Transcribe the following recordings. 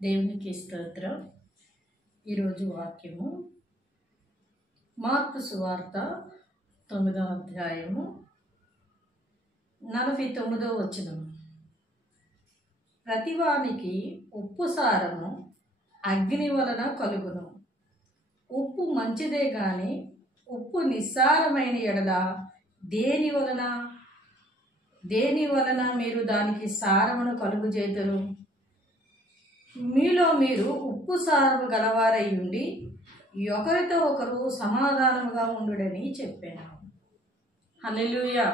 దేవునికి స్తోత్రం. ఈరోజు వాక్యము మార్కు సువార్త 9వ అధ్యాయము 49వ వచనం. ప్రతివానికి ఉప్పు సారము అగ్ని వలన కలుగును. ఉప్పు మంచిదే గాని ఉప్పు నిస్సారమైన ఎడల దేని వలన మీరు దానికి సారమును కలుగుచేతురు? మీలో మీరు ఉప్పు సారము గలవారై ఉండి ఒకరితో ఒకరు సమాధానముగా ఉండుడని చెప్పాను. హల్లెలూయా.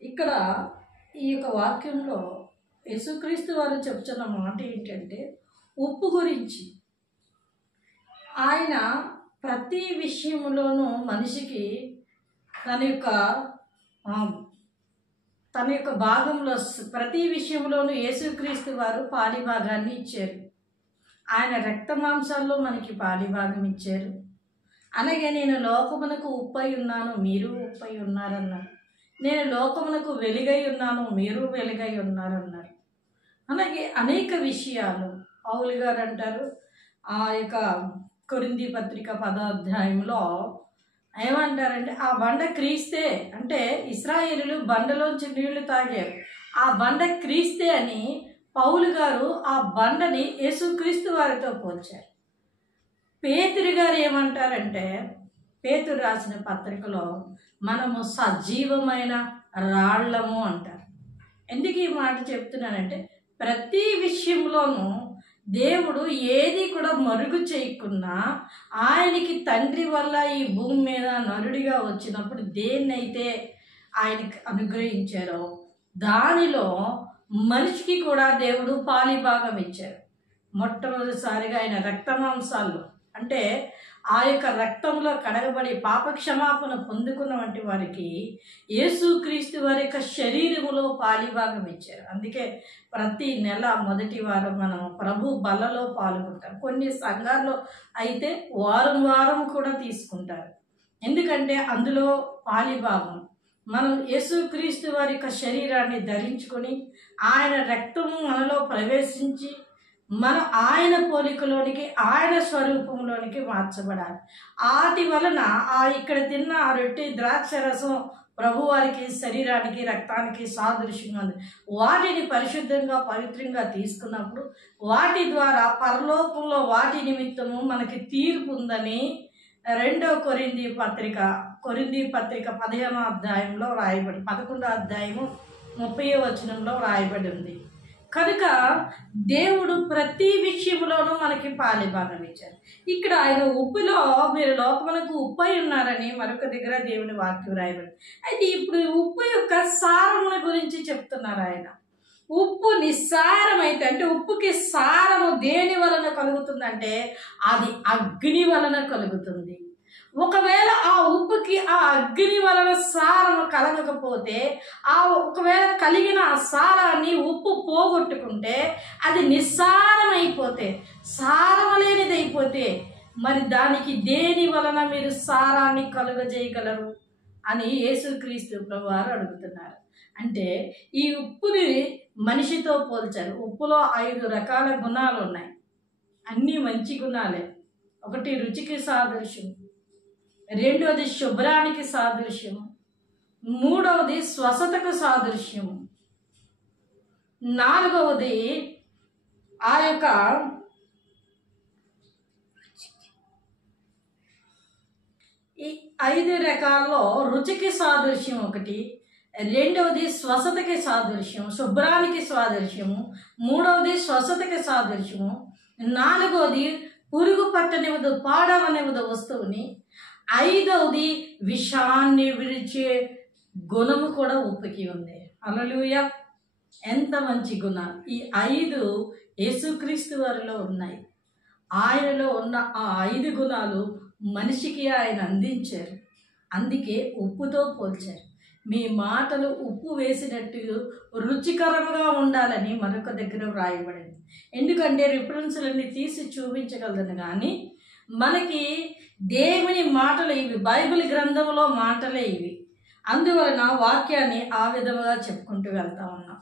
ఇక్కడ ఈ యొక్క వాక్యంలో యేసుక్రీస్తు వారు చెప్తున్న మాట ఏంటంటే ఉప్పు గురించి. ఆయన ప్రతి విషయంలోనూ మనిషికి తన యొక్క భాగంలో ప్రతి విషయంలోనూ యేసుక్రీస్తు వారు పాలి భాగాన్ని ఇచ్చారు. ఆయన రక్త మాంసాల్లో మనకి పాలి భాగం ఇచ్చారు. అలాగే నేను లోకమునకు ఉప్పై ఉన్నాను, మీరు ఉప్పై ఉన్నారన్నారు. నేను లోకమునకు వెలుగై ఉన్నాను, మీరు వెలుగై ఉన్నారన్నారు. అలాగే అనేక విషయాలు పౌలు గారు అంటారు. ఆ యొక్క కొరింథీ పత్రిక 10వ అధ్యాయంలో ఏమంటారంటే ఆ బండ క్రీస్తే, అంటే ఇశ్రాయేలులు బండలోంచి నీళ్లు తాగారు, ఆ బండ క్రీస్తే అని పౌలు గారు ఆ బండని యేసుక్రీస్తు వారితో పోల్చారు. పేతురు గారు ఏమంటారంటే పేతురు రాసిన పత్రికలో మనము సజీవమైన రాళ్ళము అంటారు. ఎందుకు ఈ మాట చెప్తున్నానంటే ప్రతి విషయంలోనూ దేవుడు ఏది కూడా మరుగు చేయకున్నా ఆయనకి తండ్రి వల్ల ఈ భూమి మీద నరుడిగా వచ్చినప్పుడు దేన్నైతే ఆయనకి అనుగ్రహించారో దానిలో మనిషికి కూడా దేవుడు పాలి భాగం ఇచ్చారు. మొట్టమొదటిసారిగా ఆయన రక్తమాంసాల్లో, అంటే ఆ యొక్క రక్తంలో కడగబడి పాపక్షమాపణ పొందుకున్న వంటి వారికి యేసుక్రీస్తు వారి యొక్క శరీరములో పాలిభాగం ఇచ్చారు. అందుకే ప్రతి నెల మొదటి వారం మనం ప్రభు బలలో పాల్గొంటాం. కొన్ని సంఘాల్లో అయితే వారం కూడా తీసుకుంటారు. ఎందుకంటే అందులో పాలిభాగం మనం యేసుక్రీస్తు వారి యొక్క శరీరాన్ని ధరించుకొని ఆయన రక్తము మనలో ప్రవేశించి మనం ఆయన పోలికలోనికి ఆయన స్వరూపంలోనికి మార్చబడాలి. వాటి వలన ఇక్కడ తిన్న ఆ రొట్టె ద్రాక్ష రసం ప్రభువారికి శరీరానికి రక్తానికి సాదృశ్యంగా ఉంది. వాటిని పరిశుద్ధంగా పవిత్రంగా తీసుకున్నప్పుడు వాటి ద్వారా పరలోకంలో వాటి నిమిత్తము మనకి తీర్పు ఉందని 2వ కొరింథీ పత్రిక 15వ అధ్యాయంలో రాయబడి 11వ అధ్యాయము 30వ వచనంలో రాయబడి ఉంది. కనుక దేవుడు ప్రతి విషయంలోనూ మనకి పాలిభాగం ఇచ్చారు. ఇక్కడ ఆయన ఉప్పులో మీరు లోకమునకు ఉప్పై ఉన్నారని మరొక దగ్గర దేవుని వాక్యం రాయబడి. అయితే ఇప్పుడు ఉప్పు యొక్క సారముల గురించి చెప్తున్నారు ఆయన. ఉప్పు నిస్సారమైతే, అంటే ఉప్పుకి సారము దేని వలన కలుగుతుందంటే అది అగ్ని వలన కలుగుతుంది. ఒకవేళ ఆ ఉప్పుకి ఆ అగ్ని వలన సారము కలగకపోతే, ఒకవేళ కలిగిన ఆ సారాన్ని ఉప్పు పోగొట్టుకుంటే అది నిస్సారమైపోతే, సారము లేనిదైపోతే మరి దానికి దేని వలన మీరు సారాన్ని కలుగజేయగలరు అని యేసుక్రీస్తు ప్రభువారు అడుగుతున్నారు. అంటే ఈ ఉప్పుని మనిషితో పోల్చారు. ఉప్పులో 5 రకాల గుణాలు ఉన్నాయి. అన్నీ మంచి గుణాలే. ఒకటి రుచికి సాదృశ్యం, రెండవది శుభ్రానికి సాదృశ్యము, మూడవది స్వస్థతకు సాదృశ్యము, నాలుగవది ఆ యొక్క ఈ 5 రకాల్లో రుచికి సాదృశ్యం ఒకటి, రెండవది స్వస్థతకి సాదృశ్యం, శుభ్రానికి సాదృశ్యము, మూడవది స్వస్థతకి సాదృశ్యము, నాలుగవది పురుగు పట్టనివ్వదు పాడవనివ్వదు వస్తువుని, ఐదవది విషాన్ని విడిచే గుణము కూడా ఉప్పుకి ఉంది. హల్లెలూయా. ఎంత మంచి గుణాలు! ఈ 5 యేసుక్రీస్తు వారిలో ఉన్నాయి. ఆయనలో ఉన్న ఆ 5 గుణాలు మనిషికి ఆయన అందించారు. అందుకే ఉప్పుతో పోల్చారు. మీ మాటలు ఉప్పు వేసినట్టు రుచికరంగా ఉండాలని మరొక దగ్గర వ్రాయబడింది. ఎందుకంటే రిఫరెన్స్లన్నీ తీసి చూపించగలను, కానీ మనకి దేవుని మాటలు ఇవి, బైబిల్ గ్రంథంలో మాటలే ఇవి. అందువలన వాక్యాన్ని ఆ విధముగా చెప్పుకుంటూ వెళ్తా ఉన్నాం.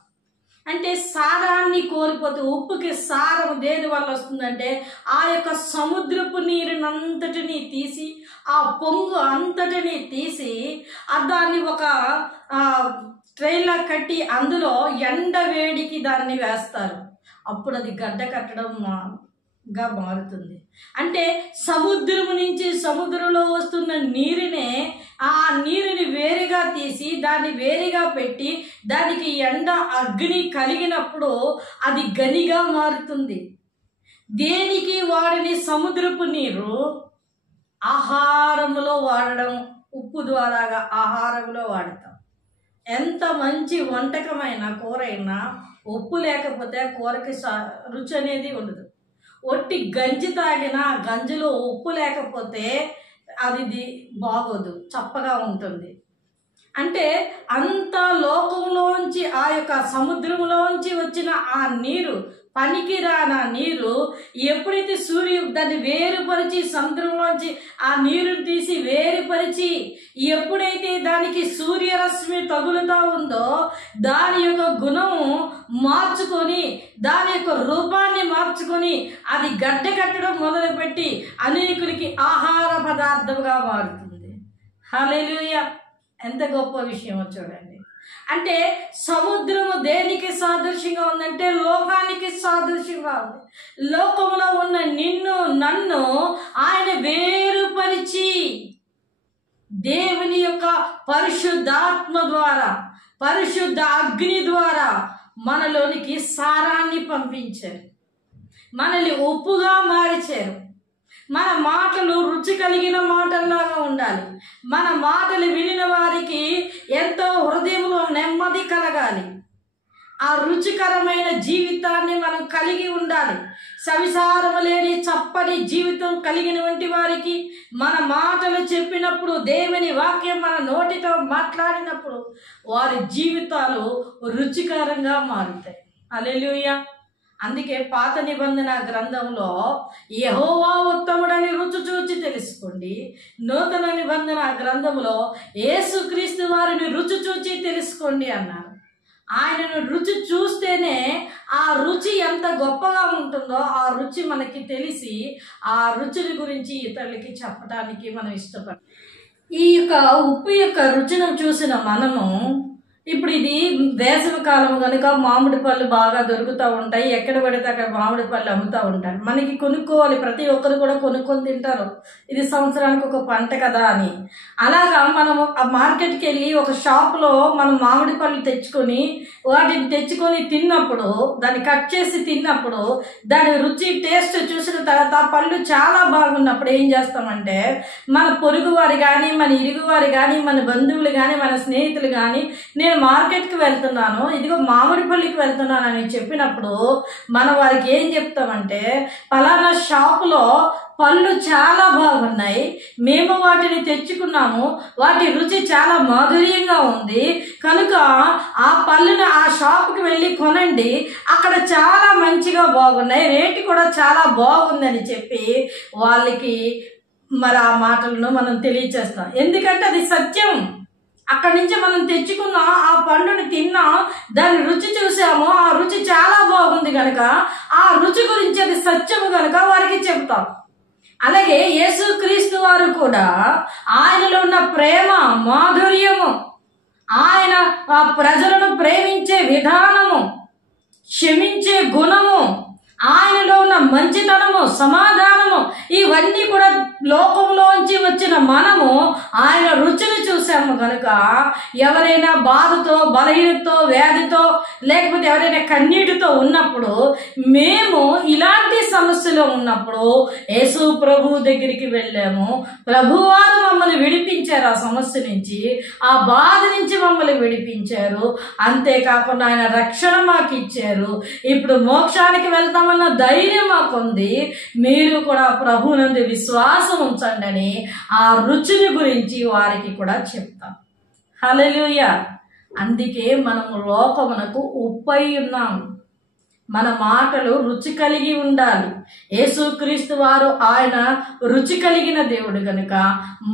అంటే సారాన్ని కోల్పోతే, ఉప్పుకి సారం దేని వల్ల వస్తుందంటే ఆ యొక్క సముద్రపు నీరునంతటిని తీసి, ఆ పొంగు అంతటిని తీసి దాన్ని ఒక ట్రైలా కట్టి అందులో ఎండ వేడికి దాన్ని వేస్తారు. అప్పుడు అది గడ్డ కట్టడంగా మారుతుంది. అంటే సముద్రము నుంచి, సముద్రంలో వస్తున్న నీరునే, ఆ నీరుని వేరుగా తీసి దాన్ని వేరుగా పెట్టి దానికి ఎండ అగ్ని కలిగినప్పుడు అది గనిగా మారుతుంది. దేనికి వాడని సముద్రపు నీరు ఆహారంలో వాడడం, ఉప్పు ద్వారాగా ఆహారంలో వాడతాం. ఎంత మంచి వంటకమైన కూర అయినా ఉప్పు లేకపోతే కూరకి రుచి అనేది ఉండదు. ఒట్టి గంజి తాగిన గంజిలో ఉప్పు లేకపోతే అది బాగోదు, చప్పగా ఉంటుంది. అంటే అంత లోకంలోంచి, ఆ యొక్క సముద్రంలోంచి వచ్చిన ఆ నీరు, పనికిరాన నీరు ఎప్పుడైతే దాన్ని వేరుపరిచి, సముద్రంలోంచి ఆ నీరుని తీసి వేరుపరిచి ఎప్పుడైతే దానికి సూర్యరశ్మి తగులుతూ ఉందో దాని యొక్క గుణము మార్చుకొని, దాని యొక్క రూపాన్ని మార్చుకొని అది గడ్డ కట్టడం మొదలుపెట్టి అనేకులకి ఆహార పదార్థంగా మారుతుంది. హల్లెలూయా! ఎంత గొప్ప విషయమో చూడండి. అంటే సముద్రము దేనికి సాదృశ్యంగా ఉందంటే లోకానికి సాదృశ్యంగా ఉంది. లోకంలో ఉన్న నిన్ను నన్ను ఆయన వేరుపరిచి దేవుని యొక్క పరిశుద్ధాత్మ ద్వారా, పరిశుద్ధ అగ్ని ద్వారా మనలోనికి సారాన్ని పంపించారు, మనల్ని ఉప్పుగా మార్చారు. మన మాటలు రుచి కలిగిన మాటల్లాగా ఉండాలి. మన మాటలు వినిన వారికి ఎంతో హృదయంలో నెమ్మది కలగాలి. ఆ రుచికరమైన జీవితాన్ని మనం కలిగి ఉండాలి. సవిసారము లేని చప్పని జీవితం కలిగినటువంటి వారికి మన మాటలు చెప్పినప్పుడు, దేవుని వాక్యం మన నోటితో మాట్లాడినప్పుడు వారి జీవితాలు రుచికరంగా మారుతాయి. హల్లెలూయా! అందుకే పాత నిబంధన గ్రంథంలో యెహోవా ఉత్తముడని రుచి చూచి తెలుసుకోండి, నూతన నిబంధన గ్రంథంలో యేసుక్రీస్తు వారిని రుచి చూచి తెలుసుకోండి అన్నారు. ఆయనను రుచి చూస్తేనే ఆ రుచి ఎంత గొప్పగా ఉంటుందో ఆ రుచి మనకి తెలిసి ఆ రుచిని గురించి ఇతరులకి చెప్పడానికి మనం ఇష్టపడతాం. ఈ యొక్క ఉప్పు యొక్క రుచిని చూసిన మనము, ఇప్పుడు ఇది వేసవి కాలం కనుక మామిడి పళ్ళు బాగా దొరుకుతూ ఉంటాయి. ఎక్కడ పడితే అక్కడ మామిడి పళ్ళు అమ్ముతూ ఉంటారు. మనకి కొనుక్కోవాలి, ప్రతి ఒక్కరు కూడా కొనుక్కొని తింటారు, ఇది సంవత్సరానికి ఒక పంట కదా అని. అలాగా మనము ఆ మార్కెట్కి వెళ్ళి ఒక షాప్లో మనం మామిడి పళ్ళు తెచ్చుకొని వాటిని తిన్నప్పుడు, దాన్ని కట్ చేసి తిన్నప్పుడు దాని రుచి టేస్ట్ చూసిన తర్వాత ఆ పళ్ళు చాలా బాగున్నప్పుడు ఏం చేస్తామంటే మన పొరుగు వారు కానీ, మన ఇరుగు వారు కానీ, మన బంధువులు కానీ, మన స్నేహితులు కానీ, నేను మార్కెట్కి వెళ్తున్నాను, ఇదిగో మామిడి పల్లికి వెళ్తున్నాను అని చెప్పినప్పుడు మన వారికి ఏం చెప్తామంటే, పలానా షాపులో పళ్ళు చాలా బాగున్నాయి, మేము వాటిని తెచ్చుకున్నాము, వాటి రుచి చాలా మాధుర్యంగా ఉంది కనుక ఆ పళ్ళుని ఆ షాప్కి వెళ్ళి కొనండి, అక్కడ చాలా మంచిగా బాగున్నాయి, రేటు కూడా చాలా బాగుందని చెప్పి వాళ్ళకి మరి ఆ మాటలను మనం తెలియచేస్తాం. ఎందుకంటే అది సత్యం. అక్కడి నుంచి మనం తెచ్చుకున్న ఆ పండుని తిన్నాం, దాని రుచి చూసాము, ఆ రుచి చాలా బాగుంది కనుక ఆ రుచి గురించి అది సత్యము కనుక వారికి చెప్తాం. అలాగే యేసుక్రీస్తు వారు కూడా ఆయనలో ఉన్న ప్రేమ, మాధుర్యము, ఆయన ఆ ప్రజలను ప్రేమించే విధానము, క్షమించే గుణము, ఆయనలో ఉన్న మంచితనము, సమాధానము, ఇవన్నీ కూడా లోకంలోంచి వచ్చిన మనము ఆయన రుచిని చూసాము కనుక ఎవరైనా బాధతో, బలహీనతో, వ్యాధితో, లేకపోతే ఎవరైనా కన్నీటితో ఉన్నప్పుడు, మేము ఇలాంటి సమస్యలో ఉన్నప్పుడు యేసు ప్రభు దగ్గరికి వెళ్ళాము, ప్రభువారు మమ్మల్ని విడిపించారు, ఆ సమస్య నుంచి, ఆ బాధ నుంచి మమ్మల్ని విడిపించారు. అంతేకాకుండా ఆయన రక్షణ మాకు ఇచ్చారు. ఇప్పుడు మోక్షానికి వెళ్తామన్న ధైర్యం మాకుంది. మీరు కూడా ప్రభువునందు విశ్వాసం ఉంచండి అని ఆ రుచిని గురించి వారికి కూడా చెప్తాం. హల్లెలూయా! అందుకే మనము లోకమునకు ఉప్పై ఉన్నాము. మన మాటలు రుచి కలిగి ఉండాలి. యేసుక్రీస్తు వారు ఆయన రుచి కలిగిన దేవుడు కనుక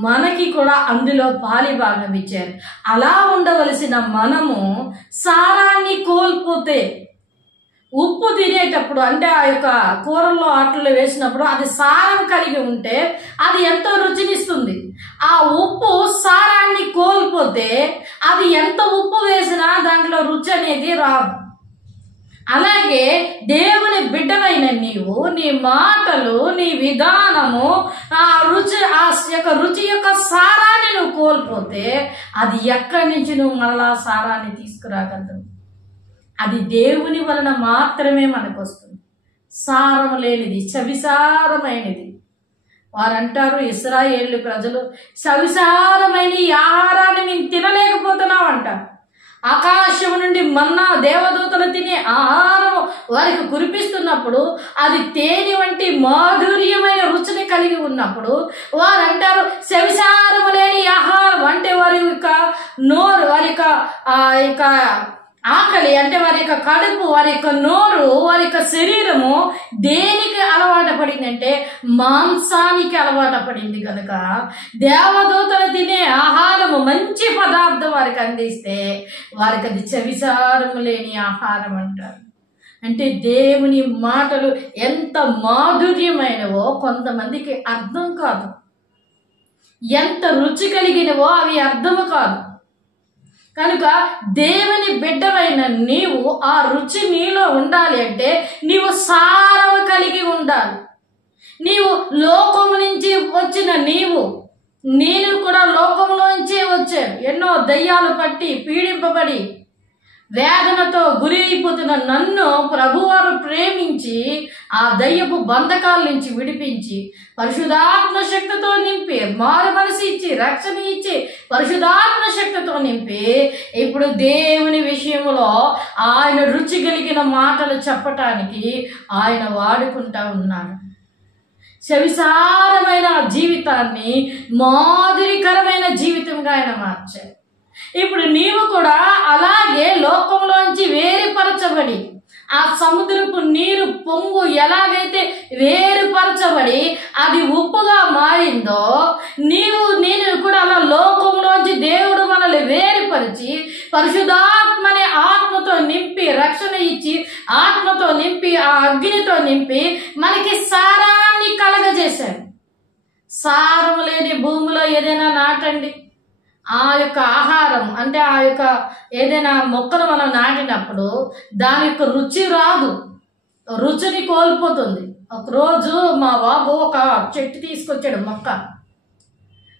మనకి కూడా అందులో పాలిభాగం ఇచ్చారు. అలా ఉండవలసిన మనము సారాన్ని కోల్పోతే, ఉప్పు తినేటప్పుడు అంటే ఆ యొక్క కూరల్లో ఆటల్లో వేసినప్పుడు అది సారం కలిగి ఉంటే అది ఎంతో రుచినిస్తుంది. ఆ ఉప్పు సారాన్ని కోల్పోతే అది ఎంత ఉప్పు వేసినా దాంట్లో రుచి అనేది రాదు. అలాగే దేవుని బిడ్డవైన నీవు, నీ మాటలు, నీ విధానము, ఆ రుచి యొక్క సారాన్ని నువ్వు కోల్పోతే అది ఎక్కడి నుంచి నువ్వు మరలా సారాన్ని తీసుకురాగలవు? అది దేవుని వలన మాత్రమే మనకు వస్తుంది. సారం లేనిది, చవిసారమైనది. వారంటారు, ఇశ్రాయేలు ప్రజలు చవిసారమైన ఈ ఆహారాన్ని మేము తినలేకపోతున్నాం అంటారు. ఆకాశం నుండి మన్నా దేవదూతలు తినే ఆహారం వారికి కురిపిస్తున్నప్పుడు అది తేనె వంటి మాధుర్యమైన రుచిని కలిగి ఉన్నప్పుడు వారు అంటారు చవిసారము లేని ఆహారం. అంటే వారి యొక్క నోరు, వారి యొక్క ఆకలి అంటే వారి యొక్క కడుపు, వారి యొక్క నోరు, వారి యొక్క శరీరము దేనికి అలవాటు పడిందంటే మాంసానికి అలవాటు పడింది కనుక దేవదూతలు తినే ఆహారము, మంచి పదార్థం వారికి అందిస్తే వారికి అది చవిసారము లేని ఆహారం అంటారు. అంటే దేవుని మాటలు ఎంత మాధుర్యమైనవో కొంతమందికి అర్థం కాదు, ఎంత రుచి కలిగినవో అవి అర్థము కాదు. కనుక దేవుని బిడ్డవైన నీవు ఆ రుచి నీలో ఉండాలి అంటే నీవు సారము కలిగి ఉండాలి. నీవు లోకము నుంచి వచ్చిన నేను కూడా లోకంలోంచే వచ్చాను. ఎన్నో దయ్యాలు పట్టి పీడింపబడి వేదనతో గురి అయిపోతున్న నన్ను ప్రభువారు ప్రేమించి ఆ దయ్యపు బంధకాల నుంచి విడిపించి పరిశుద్ధాత్మ శక్తితో నింపి మారు మనసు ఇచ్చి రక్షణ ఇచ్చి పరిశుద్ధాత్మ శక్తితో నింపి ఇప్పుడు దేవుని విషయంలో ఆయన రుచి కలిగిన మాటలు చెప్పటానికి ఆయన వాడుకుంటా ఉన్నాడు. చవిసారమైన జీవితాన్ని మాధురికరమైన జీవితంగా ఆయన మార్చారు. ఇప్పుడు నీవు కూడా అలాగే లోకంలోంచి వేరుపరచబడి ఆ సముద్రపు నీరు పొంగు ఎలాగైతే వేరుపరచబడి అది ఉప్పుగా మారిందో నేను కూడా అలా లోకంలోంచి దేవుడు మనల్ని వేరుపరిచి పరిశుద్ధాత్మని ఆత్మతో నింపి రక్షణ ఇచ్చి ఆత్మతో నింపి ఆ అగ్నితో నింపి మనకి సారాన్ని కలగజేశాడు. సారం లేని భూమిలో ఏదైనా నాటండి, ఆ యొక్క ఆహారం అంటే ఆ యొక్క ఏదైనా మొక్కను మనం నాటినప్పుడు దాని యొక్క రుచి రాదు, రుచిని కోల్పోతుంది. ఒకరోజు మా బాబు ఒక చెట్టు తీసుకొచ్చాడు, మొక్క.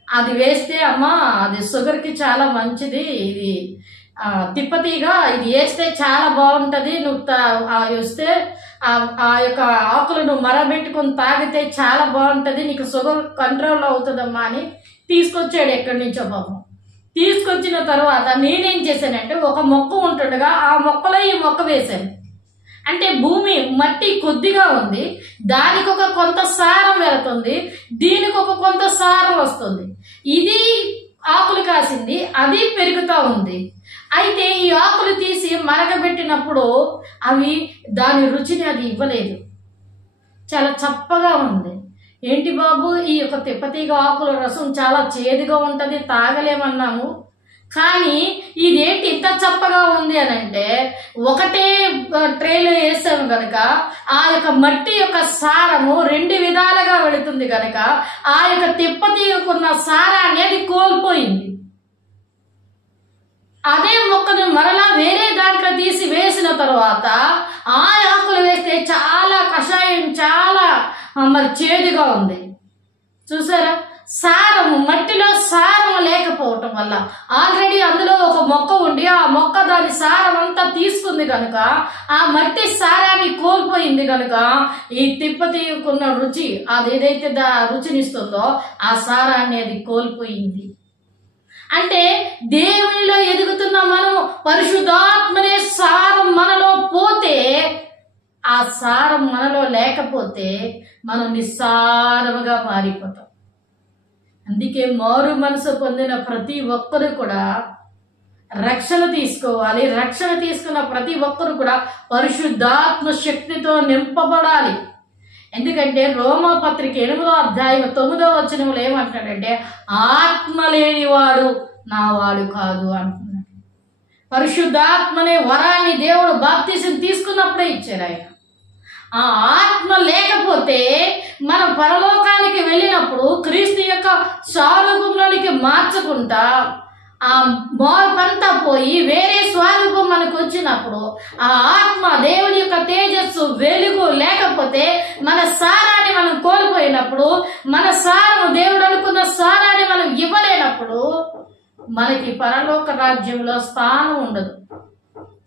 అది వేస్తే అమ్మా అది షుగర్కి చాలా మంచిది, ఇది తిప్పతీగా, ఇది వేస్తే చాలా బాగుంటుంది, నువ్వు వస్తే ఆ యొక్క ఆకులు నువ్వు మరబెట్టుకొని తాగితే చాలా బాగుంటుంది, నీకు షుగర్ కంట్రోల్ అవుతుందమ్మా అని తీసుకొచ్చాడు ఎక్కడి నుంచో పాపం. తీసుకొచ్చిన తర్వాత నేనేం చేశానంటే ఒక మొక్క ఉంటుండగా ఆ మొక్కలో ఈ మొక్క వేశాను. అంటే భూమి మట్టి కొద్దిగా ఉంది, దానికి ఒక కొంత సారం వెళుతుంది, దీనికి ఒక కొంత సారం వస్తుంది. ఇది ఆకులు కాసింది, అది పెరుగుతూ ఉంది. అయితే ఈ ఆకులు తీసి మరగబెట్టినప్పుడు అవి దాని రుచిని అది ఇవ్వలేదు, చాలా చప్పగా ఉంది. ఏంటి బాబు ఈ యొక్క తిప్పతీగ ఆకుల రసం చాలా చేదుగా ఉంటుంది, తాగలేమన్నాము, కానీ ఇదేంటి ఇంత చప్పగా ఉంది అని అంటే ఒకటే ట్రేలో వేసాము కనుక ఆ యొక్క మట్టి యొక్క సారము రెండు విధాలుగా వెళుతుంది కనుక ఆ యొక్క తిప్పతీగకున్న సారాన్ని అది కోల్పోయింది. అదే మొక్కను మరలా వేరే దాంట్లో తీసి వేసిన తర్వాత ఆ ఆకులు వేస్తే చాలా కషాయం, చాలా మరి చేదుగా ఉంది. చూసారా, సారము, మట్టిలో సారం లేకపోవటం వల్ల ఆల్రెడీ అందులో ఒక మొక్క ఉండి ఆ మొక్క దాని సారం అంతా తీసుకుంది కనుక ఆ మట్టి సారాన్ని కోల్పోయింది కనుక ఈ తిప్పతీయకున్న రుచి అది ఏదైతే రుచినిస్తుందో ఆ సారాన్ని అది కోల్పోయింది. అంటే దేవునిలో ఎదుగుతున్న మనము పరిశుద్ధాత్మనే సారం మనలో పోతే, ఆ సారం మనలో లేకపోతే మనం నిస్సారముగా మారిపోతాం. అందుకే మారు మనసు పొందిన ప్రతి ఒక్కరు కూడా రక్షణ తీసుకోవాలి. రక్షణ తీసుకున్న ప్రతి ఒక్కరు కూడా పరిశుద్ధాత్మ శక్తితో నింపబడాలి. ఎందుకంటే రోమాపత్రిక 8వ అధ్యాయం 9వ వచనంలో ఏమంటాడంటే, ఆత్మ లేనివాడు నా వాడు కాదు అంటున్నాడు. పరిశుద్ధాత్మనే వరాన్ని దేవుడు బాప్తిసం తీసుకున్నప్పుడే ఇచ్చారు ఆయన. ఆ ఆత్మ లేకపోతే మనం పరలోకానికి వెళ్ళినప్పుడు క్రీస్తు యొక్క స్వరూపంలోనికి మార్చకుండా ఆ మార్పంతా పోయి వేరే స్వరూపం మనకు వచ్చినప్పుడు ఆ ఆత్మ దేవుని యొక్క తేజస్సు వెలుగు లేకపోతే మన సారాన్ని మనం కోల్పోయినప్పుడు, మన సారము దేవుడు అనుకున్న సారాన్ని మనం ఇవ్వలేనప్పుడు మనకి పరలోక రాజ్యంలో స్థానం ఉండదు.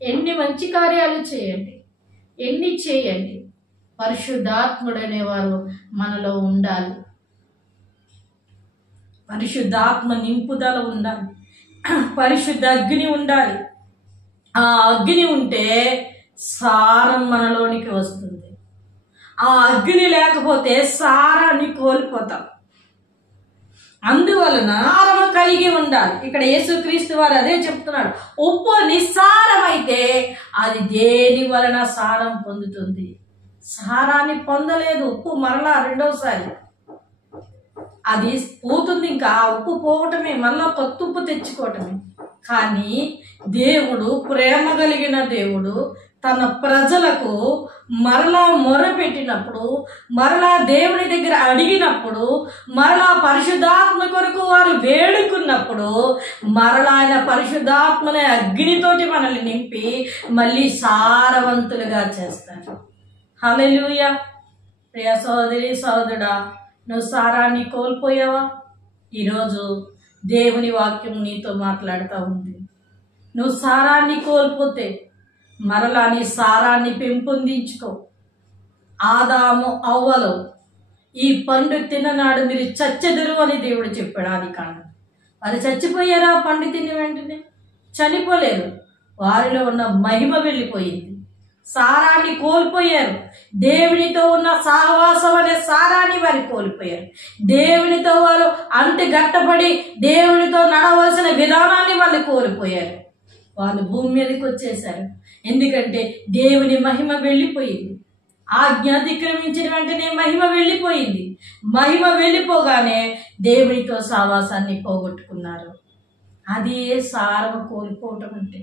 ఎన్ని మంచి కార్యాలు చేయండి, ఎన్ని చేయండి, పరిశుద్ధాత్ముడు అనేవారు మనలో ఉండాలి. పరిశుద్ధాత్మ నింపుదల ఉండాలి. పరిశుద్ధ అగ్ని ఉండాలి. ఆ అగ్ని ఉంటే సారం మనలోనికి వస్తుంది. ఆ అగ్ని లేకపోతే సారాన్ని కోల్పోతాం. అందువలన సారము కలిగి ఉండాలి. ఇక్కడ యేసుక్రీస్తు వారు అదే చెప్తున్నాడు. ఉప్పు నిస్సారమైతే అది దేని వలన సారం పొందుతుంది? సారాన్ని పొందలేదు. ఉప్పు మరలా రెండోసారి అది పోతుంది. ఇంకా ఆ ఉప్పు పోవటమే, మళ్ళా కొత్త ఉప్పు తెచ్చుకోవటమే. కానీ దేవుడు ప్రేమ కలిగిన దేవుడు తన ప్రజలకు మరలా మొరపెట్టినప్పుడు, మరలా దేవుని దగ్గర అడిగినప్పుడు, మరలా పరిశుద్ధాత్మ కొరకు వారు వేడుకున్నప్పుడు మరలా ఆయన పరిశుద్ధాత్మనే అగ్నితోటి మనల్ని నింపి మళ్ళీ సారవంతులుగా చేస్తారు. హల్లెలూయా. ప్రియ సోదరి సోదరుడా, నువ్వు సారాన్ని కోల్పోయావా? ఈరోజు దేవుని వాక్యం నీతో మాట్లాడుతూ ఉంది. నువ్వు సారాన్ని కోల్పోతే మరలా నీ సారాన్ని పెంపొందించుకో. ఆదాము అవ్వలు ఈ పండు తిన్ననాడు మీరు చచ్చెదరు అని దేవుడు చెప్పాడు ఆదికాండం. వారు చచ్చిపోయారా? పండు తిన్న వెంటనే చనిపోలేరు. వారిలో ఉన్న మహిమ వెళ్ళిపోయింది. సారాన్ని కోల్పోయారు. దేవునితో ఉన్న సహవాసం అనే సారాన్ని వారు కోల్పోయారు. దేవునితో వారు అంటుగట్టబడి దేవునితో నడవలసిన విధానాన్ని వాళ్ళు కోల్పోయారు. వాళ్ళు భూమి మీదకి వచ్చేసారు. ఎందుకంటే దేవుని మహిమ వెళ్ళిపోయింది. ఆజ్ఞ అతిక్రమించిన వెంటనే మహిమ వెళ్ళిపోయింది. మహిమ వెళ్ళిపోగానే దేవునితో సహవాసాన్ని పోగొట్టుకున్నారు. అది సారం కోల్పోవటం అంటే.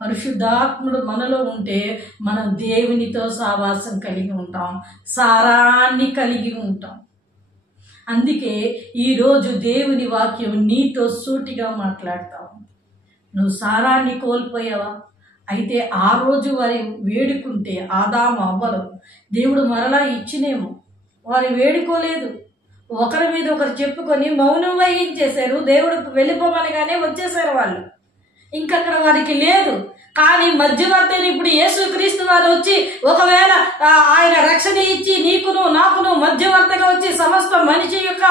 పరిశుద్ధాత్ముడు మనలో ఉంటే మనం దేవునితో సహవాసం కలిగి ఉంటాం, సారాన్ని కలిగి ఉంటాం. అందుకే ఈరోజు దేవుని వాక్యం నీతో సూటిగా మాట్లాడతాం. నువ్వు సారాన్ని కోల్పోయావా? అయితే ఆ రోజు వారి వేడుకుంటే ఆదాము అవ్వలు దేవుడు మరలా ఇచ్చినేమో. వారు వేడుకోలేదు. ఒకరి మీద ఒకరు చెప్పుకొని మౌనం వహించేశారు. దేవుడు వెళ్ళిపోమనగానే వచ్చేసారు వాళ్ళు. ఇంకక్కడ వారికి లేదు. కానీ మధ్యవర్తిని ఇప్పుడు యేసుక్రీస్తు వారు వచ్చి ఒకవేళ ఆయన రక్షణ ఇచ్చి నీకును నాకును మధ్యవర్తిగా వచ్చి సమస్త మనిషి యొక్క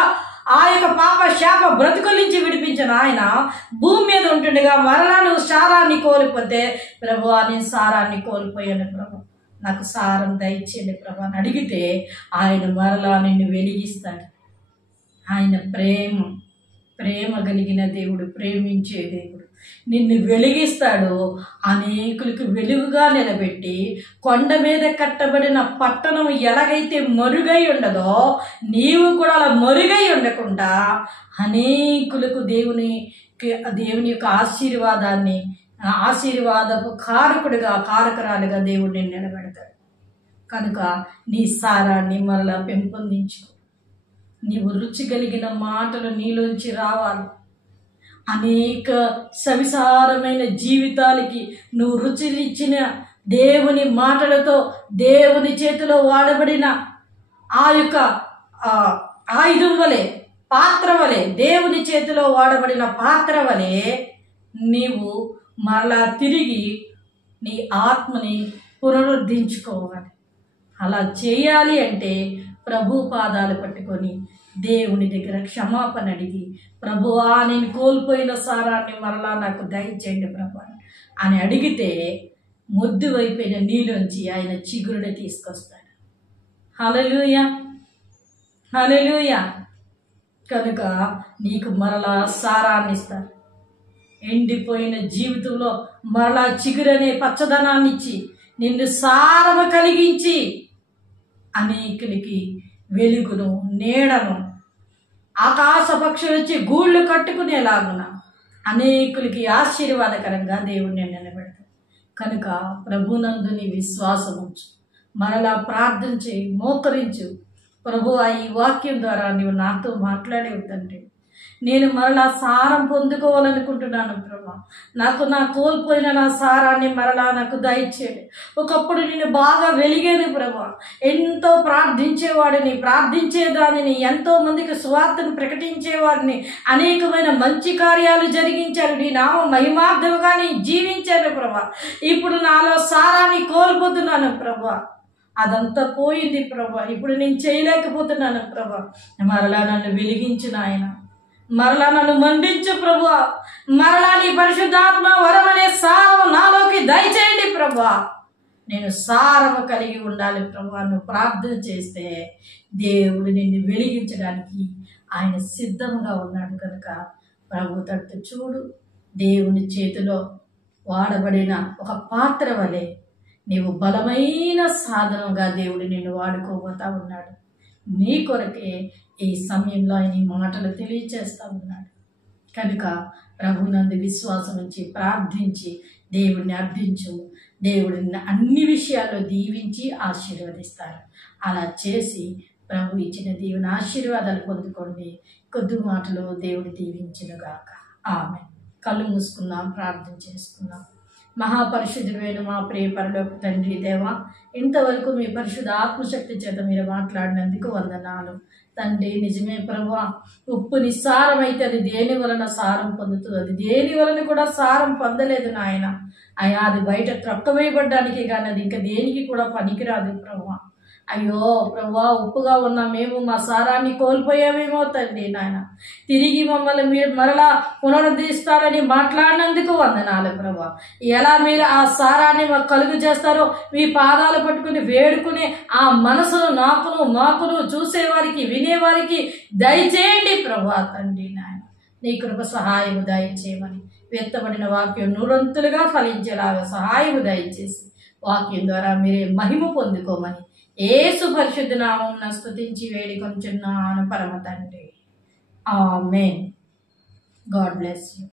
ఆ యొక్క పాప శాప బ్రతుకుల నుంచి విడిపించిన ఆయన భూమి మీద ఉంటుండగా మరలా నువ్వు సారాన్ని కోల్పోతే, ప్రభువా నేను సారాన్ని కోల్పోయాను ప్రభు, నాకు సారం దయచేయండి ప్రభు అని అడిగితే ఆయన మరలా నిన్ను వెలిగిస్తాడు. ఆయన ప్రేమ కలిగిన దేవుడు, ప్రేమించే దేవుడు. నిన్ను వెలిగిస్తాడు. అనేకులకు వెలుగుగా నిలబెట్టి కొండ మీద కట్టబడిన పట్టణం ఎలాగైతే మరుగై ఉండదో నీవు కూడా అలా మరుగై ఉండకుండా అనేకులకు దేవుని యొక్క ఆశీర్వాదపు కారకురాలుగా దేవుడు నిన్ను నిలబెడతాడు. కనుక నీ సారాన్ని మరలా పెంపొందించుకో. నీవు రుచి కలిగిన మాటలు నీలోంచి రావాలి. అనేక సవిసారమైన జీవితాలకి నువ్వు రుచినిచ్చిన దేవుని మాటలతో, దేవుని చేతిలో వాడబడిన ఆ యొక్క ఆయుధం వలె, పాత్ర వలె, దేవుని చేతిలో వాడబడిన పాత్ర వలె నీవు మరలా తిరిగి నీ ఆత్మని పునరుద్ధరించుకోవాలి. అలా చేయాలి అంటే ప్రభు పాదాలు పట్టుకొని దేవుని దగ్గర క్షమాపణ అడిగి, ప్రభువా నేను కోల్పోయిన సారాన్ని మరలా నాకు దయచేయండి ప్రభు అని అడిగితే ముద్దు వైపోయిన నీలోంచి ఆయన చిగురుని తీసుకొస్తాడు. హల్లెలూయా, హల్లెలూయా. కనుక నీకు మరలా సారాన్ని ఇస్తాడు. ఎండిపోయిన జీవితంలో మరలా చిగురనే పచ్చదనాన్ని ఇచ్చి నిన్ను సారము కలిగించి అనేకులకి వెలుగును నీడను ఆకాశ పక్షులు వచ్చి గూళ్ళు కట్టుకునేలాగున అనేకులకి ఆశీర్వాదకరంగా దేవుడిని నిలబెడతాడు. కనుక ప్రభునందు నీ విశ్వాసం ఉంచు, మరలా ప్రార్థన చేయి, మోకరించు. ప్రభువా, ఈ వాక్యం ద్వారా నీవు నాతో మాట్లాడేవు తండ్రి. నేను మరలా సారం పొందుకోవాలనుకుంటున్నాను ప్రభా. నాకు నా కోల్పోయిన నా సారాన్ని మరలా నాకు దయచేయండి. ఒకప్పుడు నేను బాగా వెలిగేది ప్రభా, ఎంతో ప్రార్థించేవాడిని, ప్రార్థించేదానిని, ఎంతో మందికి సువార్తను ప్రకటించేవాడిని, అనేకమైన మంచి కార్యాలు జరిగించాను, నీ నామ మహిమార్థముగా నేను జీవించాను ప్రభా. ఇప్పుడు నాలో సారాన్ని కోల్పోతున్నాను ప్రభా. అదంతా పోయింది ప్రభా. ఇప్పుడు నేను చేయలేకపోతున్నాను ప్రభా. మరలా నన్ను వెలిగించిన ఆయన, మరలా నన్ను మండించు ప్రభువా. మరలా నీ పరిశుద్ధాత్మ వరం అనే సారము నాలోకి దయచేయండి ప్రభువా. నేను సారము కలిగి ఉండాలి ప్రభువా. నువ్వు ప్రార్థన చేస్తే దేవుడు నిన్ను వెలిగించడానికి ఆయన సిద్ధంగా ఉన్నాడు. కనుక ప్రభు తట్టు చూడు. దేవుని చేతిలో వాడబడిన ఒక పాత్ర వలె నీవు బలమైన సాధనంగా దేవుడు నిన్ను వాడుకోబోతా ఉన్నాడు. నీ కొరకే ఈ సమయంలో ఆయన ఈ మాటలు తెలియచేస్తూ ఉన్నాడు. కనుక ప్రభునందు విశ్వాసం ఉంచి ప్రార్థించి దేవుడిని అర్థించు. దేవుడిని అన్ని విషయాల్లో దీవించి ఆశీర్వదిస్తారు. అలా చేసి ప్రభు ఇచ్చిన దేవుని ఆశీర్వాదాలు పొందుకోండి. కొద్ది మాటలు దేవుడు దీవించునుగాక. ఆమేన్. కళ్ళు మూసుకుందాం, ప్రార్థన చేసుకుందాం. మహాపరిశుద్ధుడైన మా ప్రియ పరలోక తండ్రి దేవా, ఇంతవరకు మీ పరిశుద్ధ ఆత్మశక్తి చేత మీరు మాట్లాడినందుకు వందనాలు తండ్రి. నిజమే ప్రభువా, ఉప్పు నిస్సారమైతే అది దేని వలన సారం పొందుతుంది? అది దేని వలన కూడా సారం పొందలేదు నాయన. అయ్యా, అది బయట త్రొక్కవేయబడ్డానికి కానీ అది ఇంకా దేనికి కూడా పనికిరాదు ప్రభువా. అయ్యో ప్రభువా, ఉప్పుగా ఉన్న మేము మా సారాన్ని కోల్పోయామేమో తండ్రి నాయన. తిరిగి మమ్మల్ని మీరు మరలా పునరుద్ధరిస్తారని మాట్లాడినందుకు వందనాలు ప్రభువా. ఎలా మీరు ఆ సారాన్ని మాకు కలుగు చేస్తారో మీ పాదాలు పట్టుకుని వేడుకునే ఆ మనసును నాకును మాకును చూసేవారికి వినేవారికి దయచేయండి ప్రభువా తండ్రి నాయన. నీ కృప సహాయము దయచేయమని, వెత్తబడిన వాక్యం నూరంతులుగా ఫలించేలాగా సహాయము దయచేసి వాక్యం ద్వారా మీరే మహిమ పొందుకోమని యేసు పరిశుద్ధ నామమున స్తుతించి వేడుకొనుచున్నాను పరమ తండ్రి. ఆమేన్. God bless you.